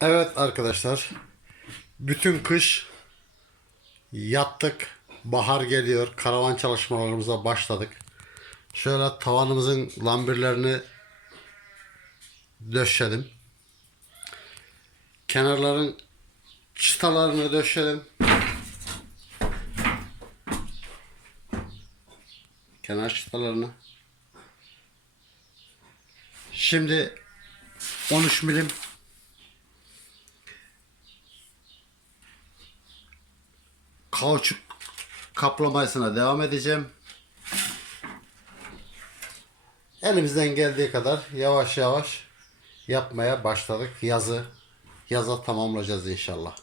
Evet arkadaşlar. Bütün kış yattık. Bahar geliyor. Karavan çalışmalarımıza başladık. Şöyle tavanımızın lambirlerini döşedim. Kenarların çıtalarını döşedim. Kenar çıtalarını. Şimdi 13 milim kauçuk kaplamasına devam edeceğim. Elimizden geldiği kadar yavaş yavaş yapmaya başladık. Yazı yaza tamamlayacağız inşallah.